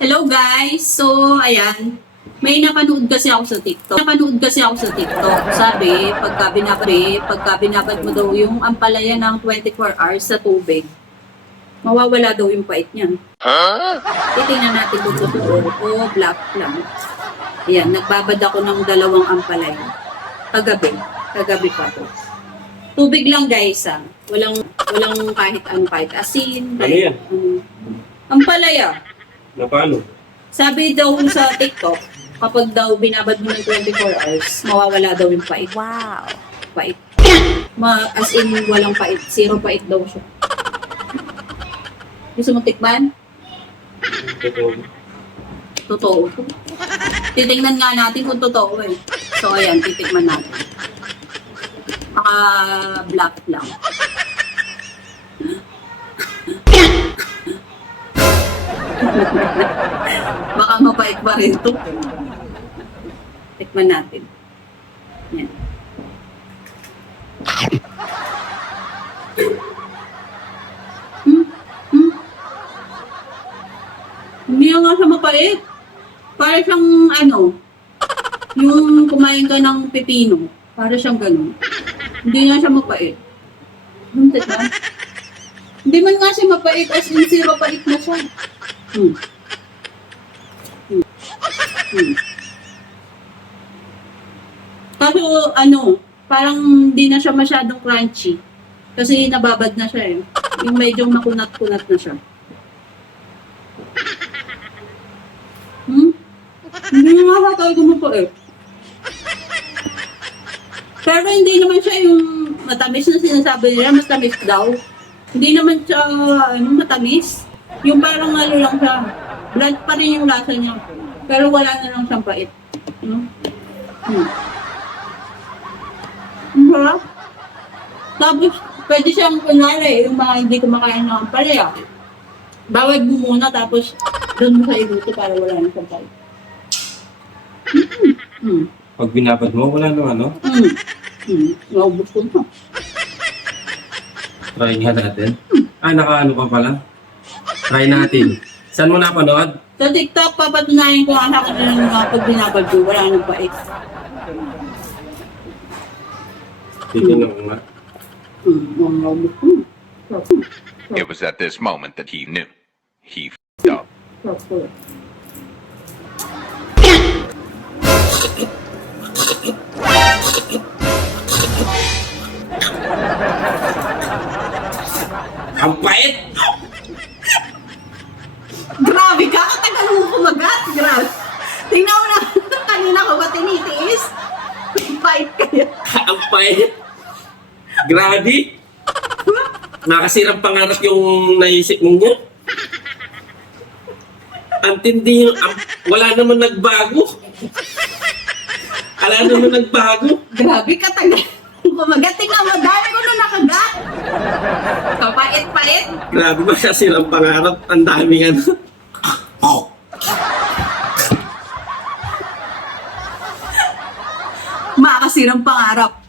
Hello guys! So, ayan. May napanood kasi ako sa TikTok. Sabi, pagka binabad mo daw yung ampalaya ng 24 hours sa tubig, mawawala daw yung pait niya. Titingnan natin kung totoo o black lang. Ayan, nagbabad ako ng 2 ampalaya. Kagabi pa to. Tubig lang guys Walang kahit kahit asin. Ano yan? Ampalaya. Na paano? Sabi daw sa TikTok, kapag daw binabad mo ng 24 hours, mawawala daw yung pait. Wow. Pait. As in, walang pait. Zero pait daw siya. Gusto mo tikman? Totoo. Totoo. Titingnan nga natin kung totoo eh. So, ayan, titikman natin. Black lang. Baka mapait pa rin to. Tikman natin. Yan. Hindi nga siya mapait. Para siyang yung kumain ka ng pepino. Para siyang ganun. Hindi nga siya mapait. Tikman. Hindi man nga siya mapait as in zero pait na siya. Kaso parang hindi na siya masyadong crunchy. Kasi nababad na siya eh. Yung medyo makunat-kunat na siya. Hindi nga ako tayo gumapait. Pero hindi naman siya yung matamis na sinasabi nila, mas tamis daw. Hindi naman siya matamis. Yung parang lang siya. Blunt pa rin yung lasa niya. Pero wala na lang siyang pait. Sarap. Tapos, pwede siyang kunwari, yung mga hindi kumakain ng ampalaya. Bawad mo muna, tapos doon mo sa iluto para wala na siyang pait. Pag binabad mo, wala nang ano? Naubos ko na. Try nga natin. Nakaano ka pala? Try natin. Saan mo napanood? Sa TikTok, papatunayan ko ang akin na pag binabad ko, wala nang pait. Titignan ko nga. Naubos ko na. It was at this moment that he knew. He f***ed up. Ang pait! Grabe ka! Katagal mo kumagat! Grabe! Tingnan mo na! Kanina ko ba tinitiis? Pait kaya! Ang pait! Grabe! Nakasirang pangarap yung naisip mo niya. Ang tindi yung... wala naman nagbago. Wala naman nagbago. Grabe katagal mo kumagat! Tingnan mo! Dami ko na nakagat! Kapait-pait! Grabe ba kasirang pangarap? Ang daming ano. Makakasirang pangarap.